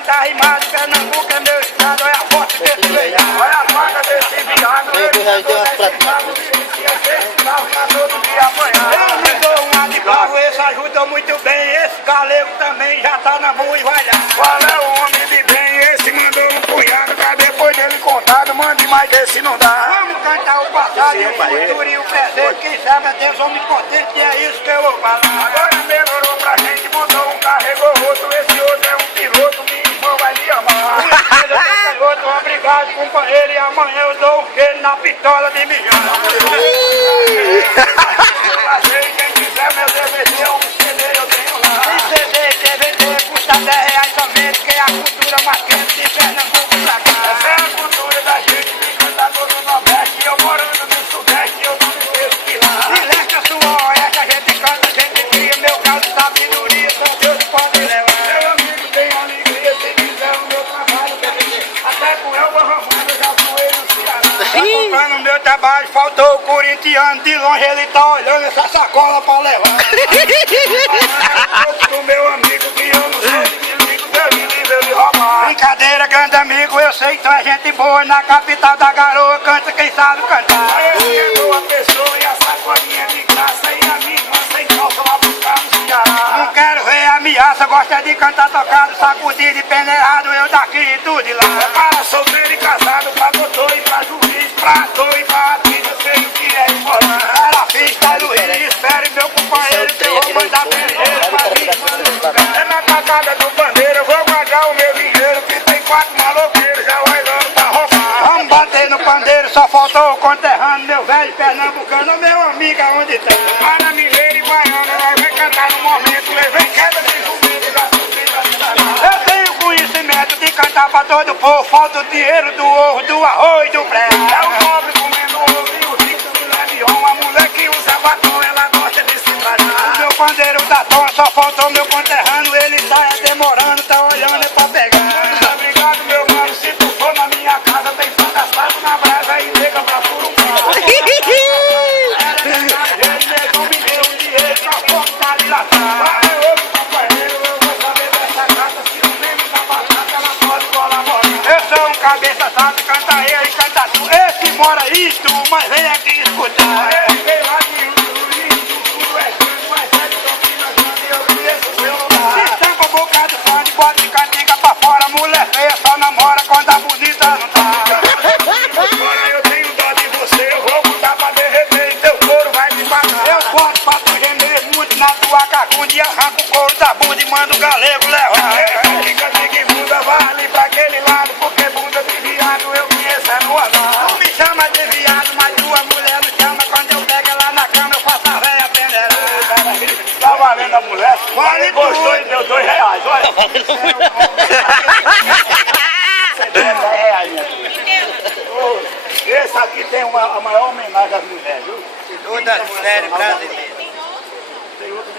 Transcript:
cantar rimado, Pernambuco é meu estado, olha a foto desse viado. Olha a faca desse viado, ele mandou 10 centavos, pra todo dia apanhar. Eu me dou um ar de bravo, esse ajuda muito bem, esse galego também já tá na boa e vai lá. Qual é o homem de bem? Esse mandou um punhado, pra depois dele contado, mande mais desse não dá. Vamos cantar o passado, o futuro e o presente, quem sabe a Deus omnipotente, e é isso que eu vou falar. Agora melhorou pra gente, montou um, carregou outro, esse outro é um piloto, minha irmã vai lhe amar. Outro, obrigado companheiro, e amanhã eu dou o queijo na pistola de mijão. Quem quiser meu DVD ou um CD eu tenho lá. CD, DVD custa R$10 somente, que é a cultura mais quente de Pernambuco pra cá. Essa é a cultura da gente, que canta todo o Nordeste, eu morando no Sudeste, eu não me esqueço de lá. E leste a sua hora, que a gente canta, a gente cria, meu caso de sabedoria, São Deus pode levar. Meu amigo tem alegria, se quiser o meu trabalho, até com Elba Romano eu já fui no Ceará. Tá comprando o meu trabalho, faltou o corintiano, de longe ele tá olhando essa sacola pra levar. Do meu amigo que eu não sou inimigo, Deus me livre de roubar. Brincadeira, grande amigo, eu sei que tu é gente boa, na capital da garoa canta quem sabe cantar. Aí chegou a pessoa e a sacolinha de graça, e a minha irmã sem calça lá buscar no Ceará. Não quero ver ameaça, gosta de cantar tocado, sacudir de peneirado, eu daqui e tu de lá. Para solteiro e casado, pra doutor e pra juiz, pra ator e pra atriz, eu sei o que é informar. Era pista do Rio, espere meu companheiro, que eu vou mandar primeiro pra mim. É na tacada do bandeiro, eu vou guardar o meu dinheiro, que tem 4 maloqueiros, já vai dando pra roubar. Vamos bater no pandeiro, só faltou o conterrâneo, meu velho pernambucano, meu amigo, aonde tá? Para mineiro e baiano, nós vai cantar no momento, levei queda de jumento, já subi da cidade. Eu tenho conhecimento de cantar pra todo o povo, falta o dinheiro do ovo, do arroz e do pré. É o pobre comendo ovo e o rico se leve on, a mulher que usa batom, ela gosta de se tratar. O meu pandeiro da tom, só faltou meu conterrâneo, ele tá demorando, tá olhando é pra pegar. Obrigado meu mano, se tu for na minha casa, tem fanta assado na brasa e nega pra furuncar. Cabeça sabe, canta ele, canta tu. Esse mora isto, mas vem aqui escutar. Vem lá de tudo é tudo, mas é de Campina Grande, eu conheço o seu lugar. Se tampa a boca do fone, bota de cantiga pra fora. Mulher feia só namora quando a bonita não tá. Agora eu tenho dó de você, eu vou botar pra derreter e teu couro vai te matar. Eu boto pra tu gemer muito na tua cacunda e arranco o couro da bunda e mando o galego levar. Fica de bunda, vale pra aquele lado, porque bunda de viado eu conheço é no anal. Não me chama de viado, mas tua mulher me chama. Quando eu pego ela na cama eu faço a véia peneirar. Tá valendo a mulher? Vale gostou e deu R$2, olha. Tá valendo a mulher. R$10, minha filha. Esse aqui tem a maior homenagem às mulheres, viu? Todas as mulheres brasileiras. Tem outro